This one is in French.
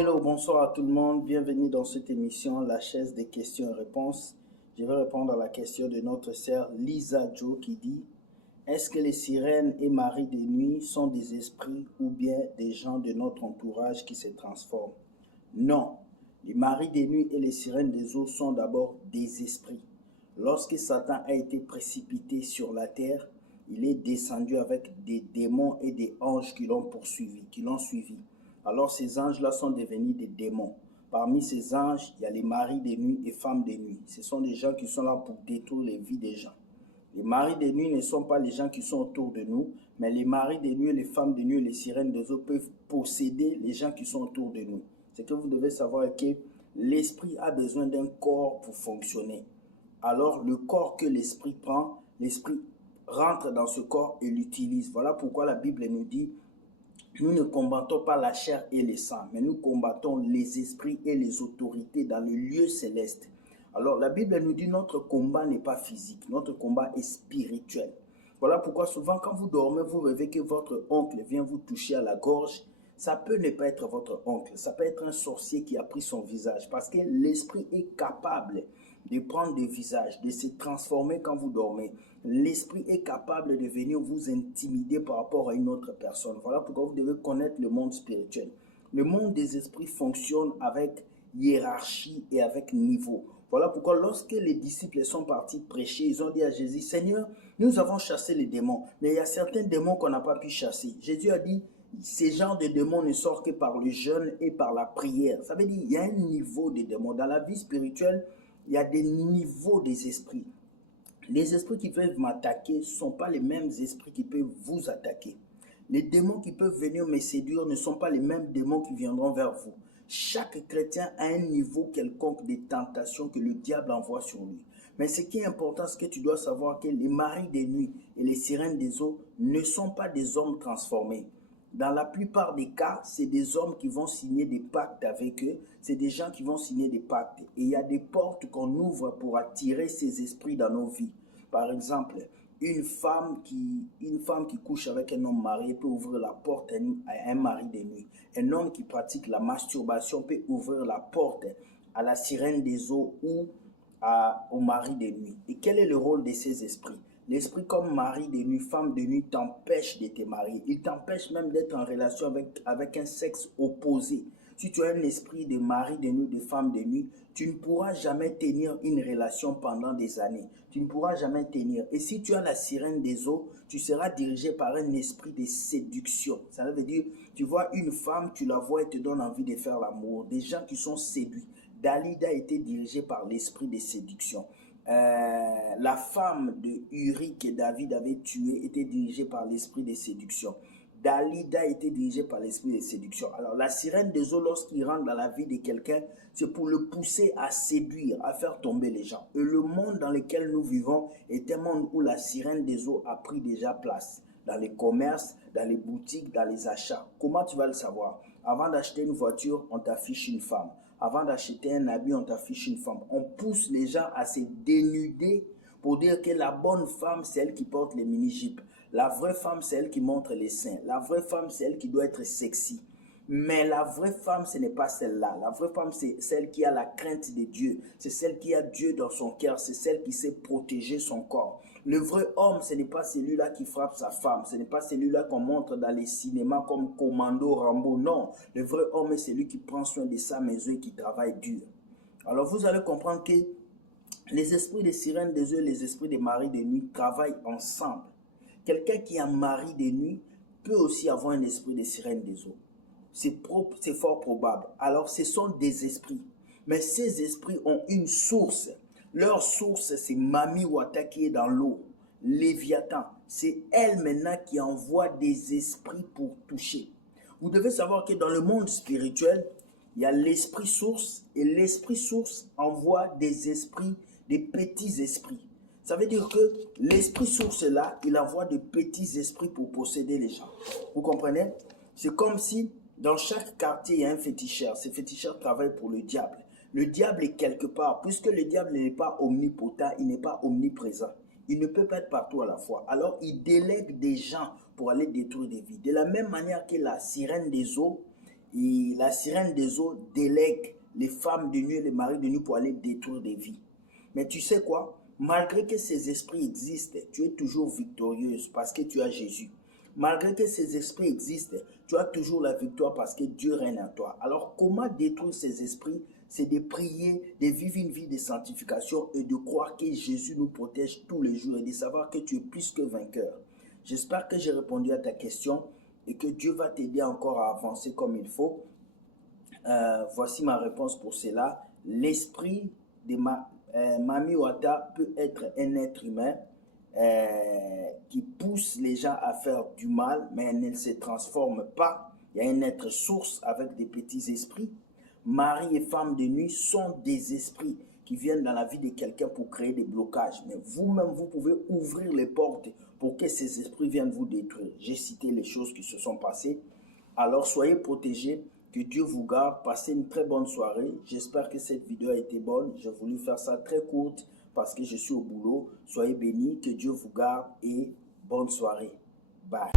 Hello, bonsoir à tout le monde. Bienvenue dans cette émission, la chaise des questions et réponses. Je vais répondre à la question de notre sœur Lisa Joe qui dit: est-ce que les sirènes et maris de nuit sont des esprits ou bien des gens de notre entourage qui se transforment? Non, les maris des nuit et les sirènes des eaux sont d'abord des esprits. Lorsque Satan a été précipité sur la terre, il est descendu avec des démons et des anges qui l'ont poursuivi, qui l'ont suivi. Alors ces anges-là sont devenus des démons. Parmi ces anges, il y a les maris de nuit et femmes de nuit. Ce sont des gens qui sont là pour détruire les vies des gens. Les maris de nuit ne sont pas les gens qui sont autour de nous, mais les maris de nuit, les femmes de nuit et les sirènes des eaux peuvent posséder les gens qui sont autour de nous. C'est que vous devez savoir que l'esprit a besoin d'un corps pour fonctionner. Alors le corps que l'esprit prend, l'esprit rentre dans ce corps et l'utilise. Voilà pourquoi la Bible nous dit: nous ne combattons pas la chair et le sang, mais nous combattons les esprits et les autorités dans le lieu céleste. Alors la Bible nous dit: notre combat n'est pas physique, notre combat est spirituel. Voilà pourquoi souvent quand vous dormez, vous rêvez que votre oncle vient vous toucher à la gorge. Ça peut ne pas être votre oncle, ça peut être un sorcier qui a pris son visage, parce que l'esprit est capable de prendre des visages, de se transformer quand vous dormez. L'esprit est capable de venir vous intimider par rapport à une autre personne. Voilà pourquoi vous devez connaître le monde spirituel. Le monde des esprits fonctionne avec hiérarchie et avec niveau. Voilà pourquoi lorsque les disciples sont partis prêcher, ils ont dit à Jésus: Seigneur, nous avons chassé les démons, mais il y a certains démons qu'on n'a pas pu chasser. Jésus a dit: ces genres de démons ne sortent que par le jeûne et par la prière. Ça veut dire qu'il y a un niveau de démons. Dans la vie spirituelle, il y a des niveaux des esprits. Les esprits qui peuvent m'attaquer ne sont pas les mêmes esprits qui peuvent vous attaquer. Les démons qui peuvent venir me séduire ne sont pas les mêmes démons qui viendront vers vous. Chaque chrétien a un niveau quelconque de tentation que le diable envoie sur lui. Mais ce qui est important, c'est que tu dois savoir que les maris des nuits et les sirènes des eaux ne sont pas des hommes transformés. Dans la plupart des cas, c'est des hommes qui vont signer des pactes avec eux. C'est des gens qui vont signer des pactes. Et il y a des portes qu'on ouvre pour attirer ces esprits dans nos vies. Par exemple, une femme qui couche avec un homme marié peut ouvrir la porte à un mari de nuit. Un homme qui pratique la masturbation peut ouvrir la porte à la sirène des eaux ou au mari de nuit. Et quel est le rôle de ces esprits? L'esprit comme mari de nuit, femme de nuit t'empêche de te marier. Il t'empêche même d'être en relation avec un sexe opposé. Si tu as un esprit de mari de nuit, de femme de nuit, tu ne pourras jamais tenir une relation pendant des années. Tu ne pourras jamais tenir. Et si tu as la sirène des eaux, tu seras dirigé par un esprit de séduction. Ça veut dire, tu vois une femme, tu la vois et te donne envie de faire l'amour. Des gens qui sont séduits. Dalida a été dirigé par l'esprit de séduction. La femme de Uri que David avait tuée était dirigée par l'esprit de séduction. Dalida était dirigée par l'esprit de séduction. Alors la sirène des eaux, lorsqu'il rentre dans la vie de quelqu'un, c'est pour le pousser à séduire, à faire tomber les gens. Et le monde dans lequel nous vivons est un monde où la sirène des eaux a pris déjà place. Dans les commerces, dans les boutiques, dans les achats. Comment tu vas le savoir? Avant d'acheter une voiture, on t'affiche une femme. Avant d'acheter un habit, on t'affiche une femme. On pousse les gens à se dénuder pour dire que la bonne femme, c'est elle qui porte les mini-jupes. La vraie femme, c'est elle qui montre les seins. La vraie femme, c'est elle qui doit être sexy. Mais la vraie femme, ce n'est pas celle-là. La vraie femme, c'est celle qui a la crainte de Dieu. C'est celle qui a Dieu dans son cœur. C'est celle qui sait protéger son corps. Le vrai homme, ce n'est pas celui-là qui frappe sa femme. Ce n'est pas celui-là qu'on montre dans les cinémas comme Commando, Rambo. Non, le vrai homme est celui qui prend soin de sa maison et qui travaille dur. Alors vous allez comprendre que les esprits des sirènes des eaux et les esprits des maris de nuit travaillent ensemble. Quelqu'un qui est un mari de nuit peut aussi avoir un esprit des sirènes des eaux. C'est fort probable. Alors ce sont des esprits. Mais ces esprits ont une source. Leur source, c'est Mami Wata qui est dans l'eau. Léviathan. C'est elle maintenant qui envoie des esprits pour toucher. Vous devez savoir que dans le monde spirituel, il y a l'esprit source. Et l'esprit source envoie des esprits, des petits esprits. Ça veut dire que l'esprit source là, il envoie de petits esprits pour posséder les gens. Vous comprenez? C'est comme si dans chaque quartier, il y a un féticheur. Ce féticheur travaille pour le diable. Le diable est quelque part. Puisque le diable n'est pas omnipotent, il n'est pas omniprésent. Il ne peut pas être partout à la fois. Alors, il délègue des gens pour aller détruire des vies. De la même manière que la sirène des eaux Et la sirène des eaux délègue les femmes de nuit et les maris de nuit pour aller détruire des vies. Mais tu sais quoi? Malgré que ces esprits existent, tu es toujours victorieuse parce que tu as Jésus. Malgré que ces esprits existent, tu as toujours la victoire parce que Dieu règne en toi. Alors comment détruire ces esprits? C'est de prier, de vivre une vie de sanctification et de croire que Jésus nous protège tous les jours et de savoir que tu es plus que vainqueur. J'espère que j'ai répondu à ta question et que Dieu va t'aider encore à avancer comme il faut. Voici ma réponse pour cela. L'esprit de Mami Wata peut être un être humain qui pousse les gens à faire du mal, mais elle ne se transforme pas. Il y a un être source avec des petits esprits. Mari et femme de nuit sont des esprits qui viennent dans la vie de quelqu'un pour créer des blocages. Mais vous-même, vous pouvez ouvrir les portes pour que ces esprits viennent vous détruire. J'ai cité les choses qui se sont passées. Alors soyez protégés. Que Dieu vous garde. Passez une très bonne soirée. J'espère que cette vidéo a été bonne. J'ai voulu faire ça très courte parce que je suis au boulot. Soyez bénis. Que Dieu vous garde et bonne soirée. Bye.